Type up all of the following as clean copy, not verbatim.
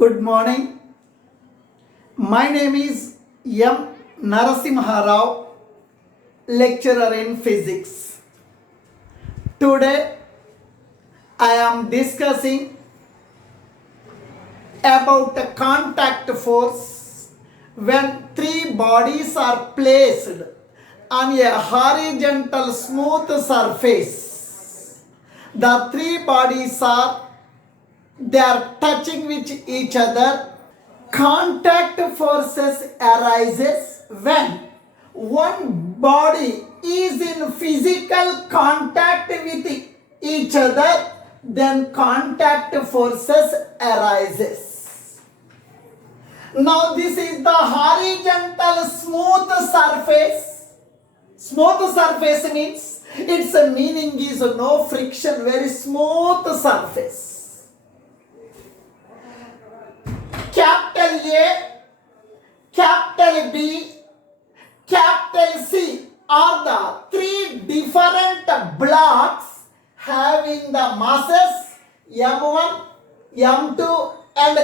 Good morning. My name is M. Narasimha, lecturer in physics. Today I am discussing about the contact force when three bodies are placed on a horizontal smooth surface. The three bodies are touching with each other. Contact forces arises when one body is in physical contact with each other, then contact forces arises. Now this is the horizontal smooth surface. Smooth surface means its meaning is no friction, very smooth surface. Capital A, capital B, capital C are the three different blocks having the masses M1, M2 and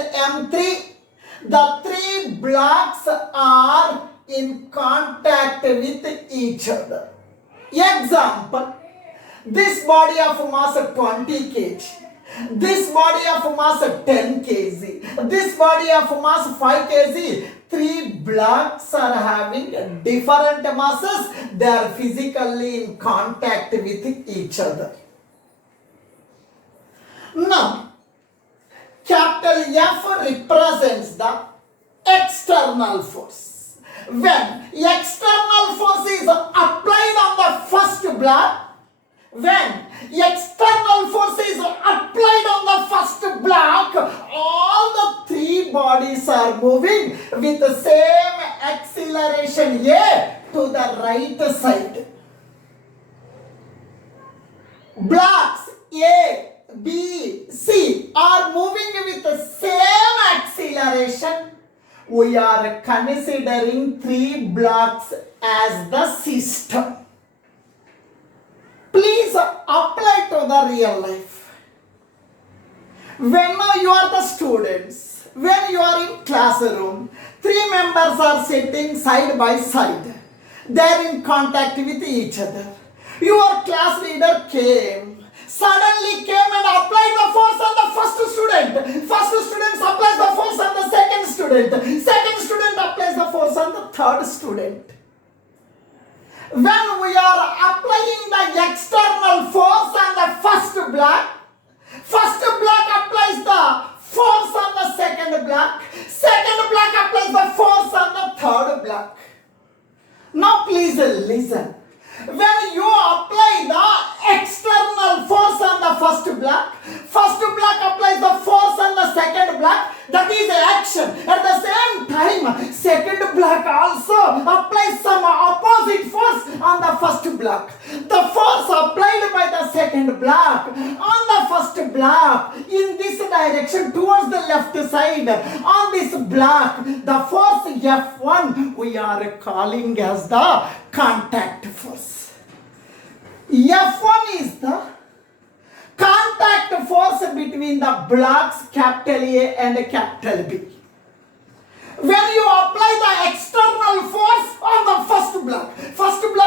M3. The three blocks are in contact with each other. Example, this body of mass 20 kg. This body of mass 10 kg, this body of mass 5 kg, three blocks are having different masses, they are physically in contact with each other. Now, capital F represents the external force. When external force is applied on the first block, when external force is applied on the first block, all the three bodies are moving with the same acceleration A to the right side. Blocks A, B, C are moving with the same acceleration. We are considering three blocks as the system. Please apply to the real life. When you are the students, when you are in classroom, three members are sitting side by side. They are in contact with each other. Your class leader suddenly came and applied the force on the first student. First student applies the force on the second student. Second student applies the force on the third student. When we are applying the external force on the first block applies the force on the second block applies the force on the third block. Now please listen. When you apply the external force on the first block applies the force on the second block, that is action. At the same time, second block also applies some opposite force on the first block. The force applied by the second block on the first block in this direction towards the left side on this block, the force F1 we are calling as the contact force. F1 is the contact force between the blocks capital A and capital B. When you apply the external force on the first block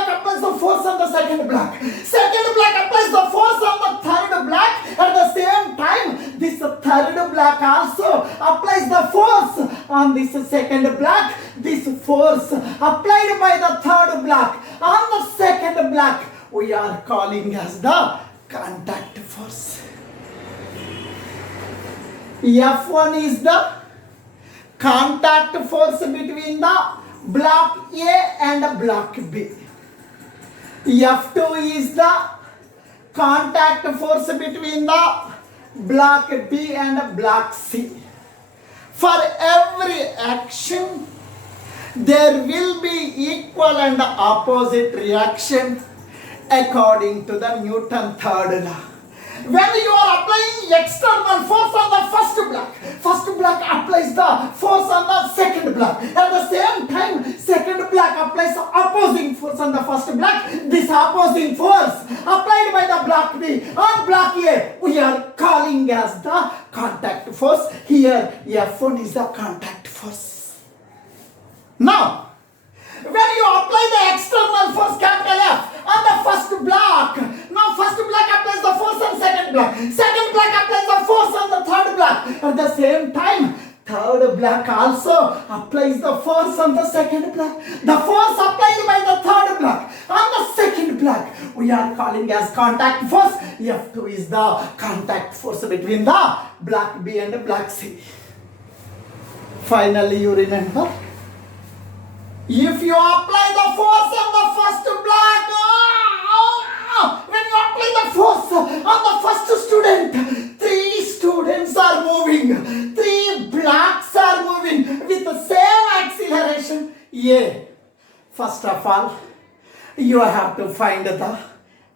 applies the force on the second block applies the force on the third block. At the same time, this third block also applies the force on this second block. This force applied by the third block on the second block we are calling as the contact force. F1 is the contact force between the block A and block B. F2 is the contact force between the block B and block C. For every action, there will be equal and opposite reaction according to the Newton third law. When you are applying external force on the first block applies the force on the second block. At the same time, second block applies opposing force on the first block. This opposing force applied by the block B on block A, we are calling as the contact force. Here, F1 is the contact force. Now, when you apply the external force capital F on the first block, now first block applies the force on second block. Second block applies the force on the third block. At the same time, third block also applies the force on the second block. The force applied by the third block on the second block, we are calling as contact force. F2 is the contact force between the block B and block C. Finally, you remember? If you apply the force on the first block, when you apply the force on the first student, 3 students are moving, 3 blocks are moving with the same acceleration. A. First of all, you have to find the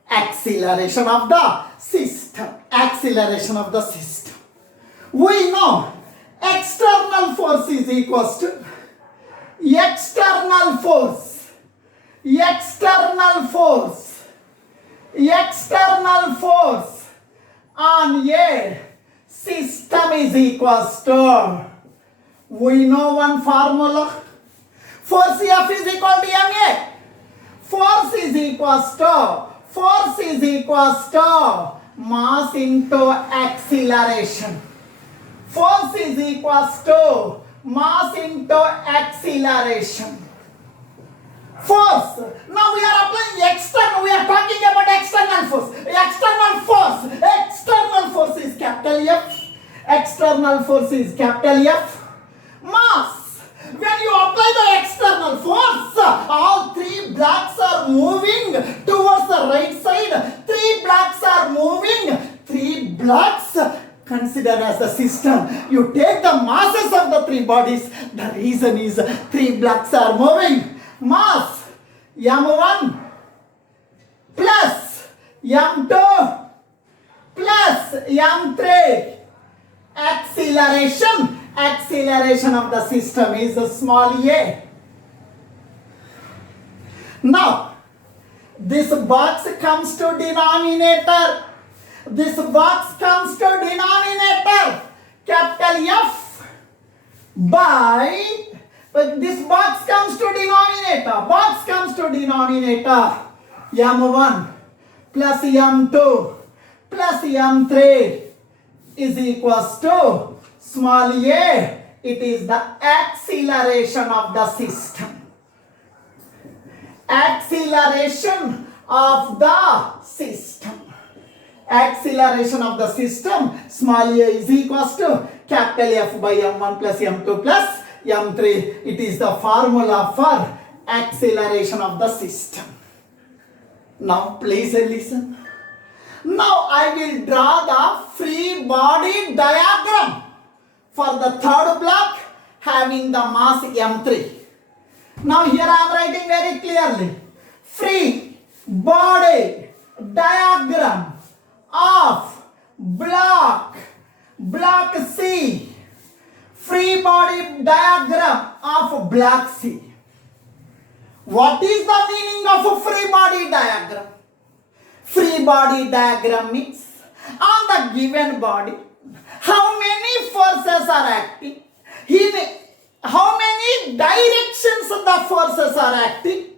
acceleration of the system. Acceleration of the system. We know external force is equals to external force on a system is equals to, we know one formula, force F is equal to ma. Force is equals to mass into acceleration. Force is equals to mass into acceleration. Force. Now we are applying external. We are talking about external force. External force is capital F. External force is capital F. Mass. When you apply the external force, all 3 blocks are moving towards the right side. 3 blocks are moving. 3 blocks. Consider as the system. You take the masses of the 3 bodies. The reason is 3 blocks are moving. Mass m1 plus m2 plus m3. Acceleration of the system is small a. Now, this box comes to denominator. This box comes to denominator, capital F, by, this box comes to denominator, m1 plus m2 plus m3 is equals to small a. It is the acceleration of the system. Acceleration of the system. Acceleration of the system, small a is equals to capital F by m1 plus m2 plus m3. It is the formula for acceleration of the system. Now please listen. Now I will draw the free body diagram for the third block having the mass m3. Now here I am writing very clearly. Free body diagram of block C. Free body diagram of block C. What is the meaning of a free body diagram? Free body diagram means on the given body, how many forces are acting, how many directions the forces are acting.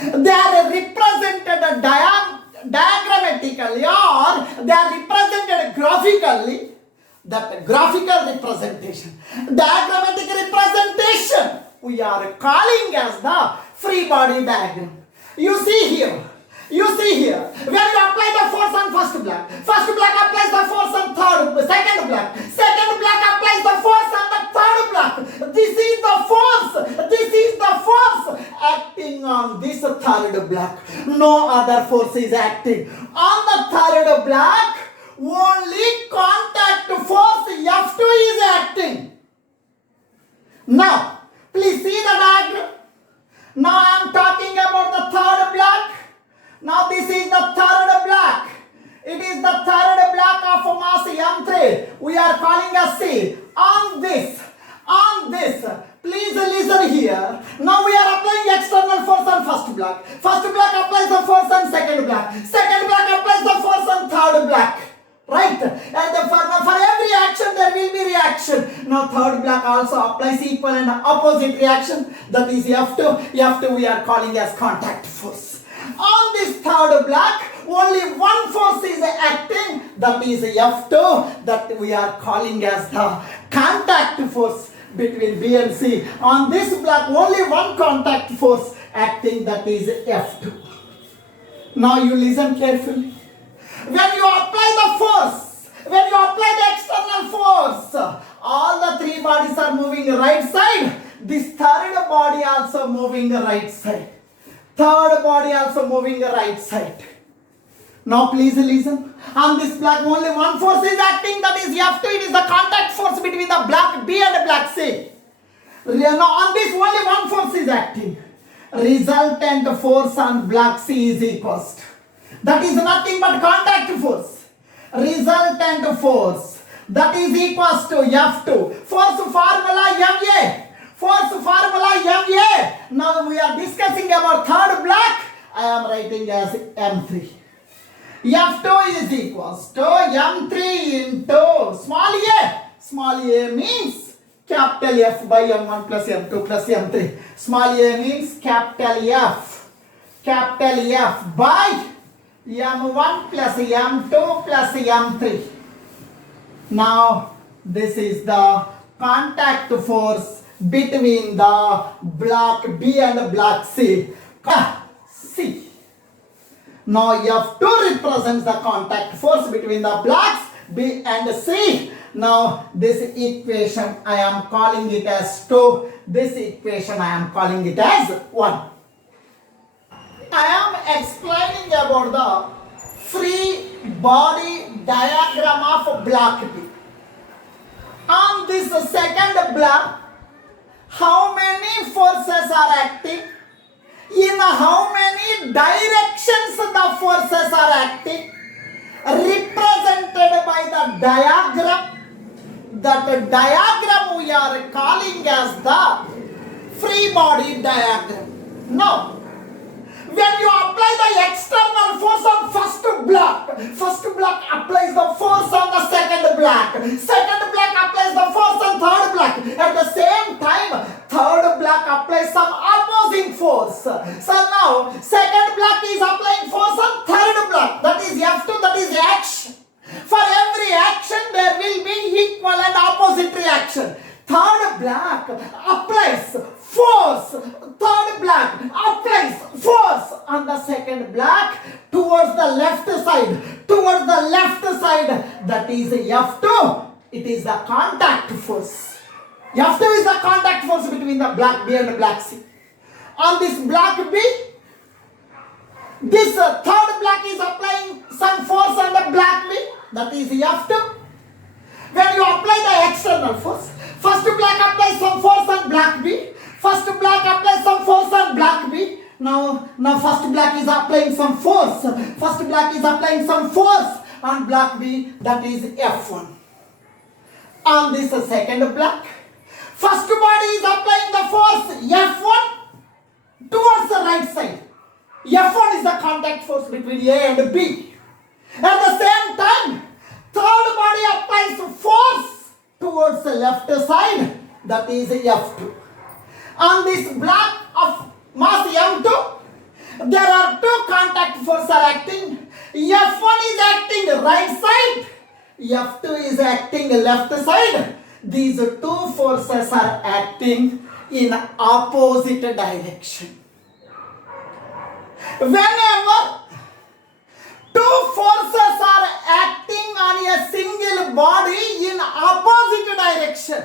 They are represented diagrammatically or they are represented graphically. That graphical representation, diagrammatic representation, we are calling as the free body diagram. You see here, when you apply the force on first block applies the force on second block applies the force on the third block. This is the force acting on this third block. No other force is acting. On the third block, only contact force F2 is acting. Now, please see the diagram. Now I am talking about the third block. Now this is the third block. It is the third block of mass M3. We are calling as C. On this block. First block applies the force on second block. Second block applies the force on third block. Right? And for every action there will be reaction. Now third block also applies equal and opposite reaction. That is F2. F2 we are calling as contact force. On this third block, only one force is acting. That is F2. That we are calling as the contact force between B and C. On this block, only one contact force acting. That is F2. Now you listen carefully. When you apply the force, when you apply the external force, all the three bodies are moving right side. This third body also moving right side. Third body also moving right side. Now please listen. On this block only one force is acting, that is F2. It is the contact force between the block B and the block C. Now on this only one force is acting. Resultant force on block C is equals to, that is nothing but contact force. Resultant force, that is equals to F2. Force formula MA. Force formula MA. Now we are discussing about third block. I am writing as M3. F2 is equals to M3 into small a. Small a means capital F by M1 plus M2 plus M3. Small a means capital F. Capital F by M1 plus M2 plus M3. Now this is the contact force between the block B and block C. C. Now F2 represents the contact force between the blocks B and C. Now this equation I am calling it as 2. This equation I am calling it as 1. I am explaining about the free body diagram of block B. On this second block, how many forces are acting? In how many directions the forces are acting? Represented by the diagram. That diagram we are calling as the free body diagram. Now, when you apply the external force on first block applies the force on the second block. Second block applies the force on third block. At the same time, third block applies some opposing force. So now, second block is applying force on third block. That is F2, that is action. For every action, there will be equal and opposite reaction. Third block applies force. Third block applies force on the second block towards the left side. Towards the left side, that is F2. It is the contact force. F2 is the contact force between the block B and the block C. On this block B, this third block is applying some force on the block B. That is F2. When you apply the external force, first block applies some force on block B. First block applies some force on block B. Now first block is applying some force. First block is applying some force on block B. That is F1. On this second block, first body is applying the force F1 towards the right side. F1 is the contact force between A and B. At the same time, third body applies force towards the left side. That is F2. On this block of mass M2, there are two contact forces are acting. F1 is acting right side. F2 is acting left side. These two forces are acting in opposite direction. Whenever two forces are acting on a single body in opposite direction,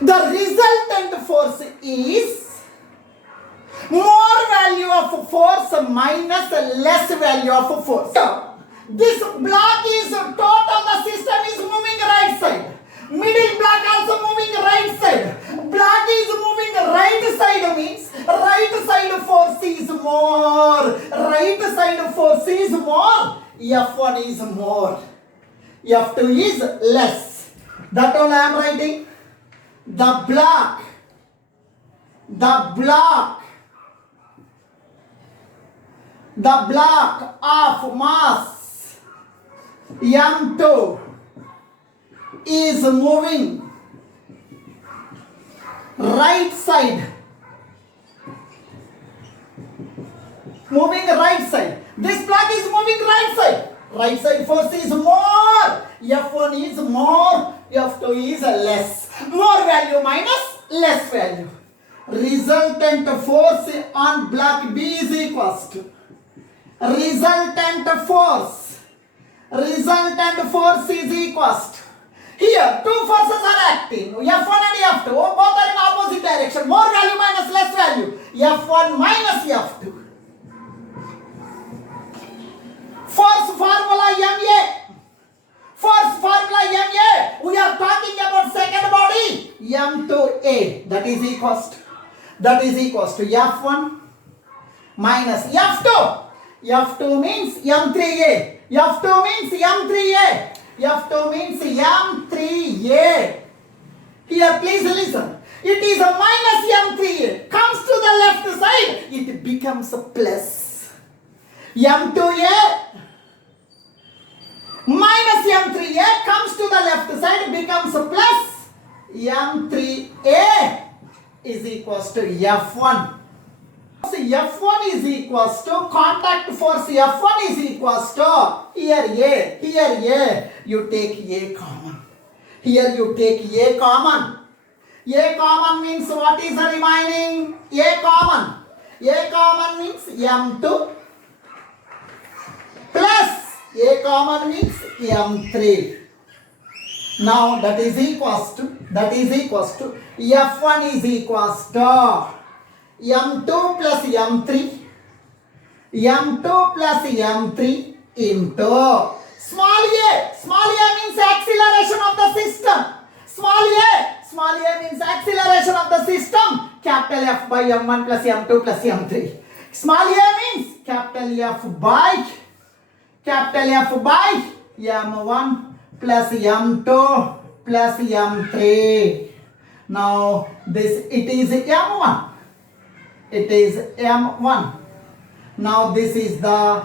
the resultant force is more value of force minus less value of force. This block is total, the system is moving right side. Middle block also moving right side. Block is moving right side means right side force is more. Right side force is more. F1 is more. F2 is less. That all I am writing. The block the block of mass M2 is moving right side. Moving right side. This block is moving right side. Right side force is more. F1 is more. F2 is less. More value minus less value. Resultant force on block B is equals to resultant force is equals to, here two forces are acting, F1 and F2, both are in opposite direction, more value minus less value, F1 minus F2. Force formula MA, we are talking about second body, M2A, that is equals to F1 minus F2. F2 means M3A. F2 means M3A. F2 means M3A. Here, please listen. It is a minus M3A. Comes to the left side, it becomes a plus. M2A minus M3A comes to the left side, becomes a plus. M3A is equals to F1. So F1 is equals to contact force. F1 is equals to here A. You take A common. Here you take A common. A common means what is the remaining? A common. A common means M2 plus A common means M3. Now that is equals to F1 is equals to M2 plus M3 into small a means acceleration of the system. Small a means acceleration of the system. Capital F by M1 plus M2 plus M3. Small a means capital F by M1 plus M2 plus M3. Now this it is M1. Now this is the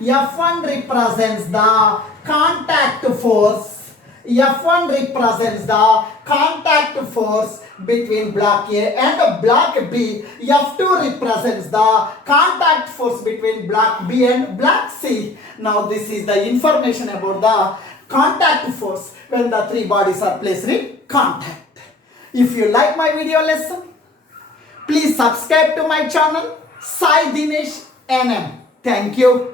F1 represents the contact force. F1 represents the contact force between block A and block B. F2 represents the contact force between block B and block C. Now this is the information about the contact force when the three bodies are placed in contact. If you like my video lesson, please subscribe to my channel Sai Dinesh NM. Thank you.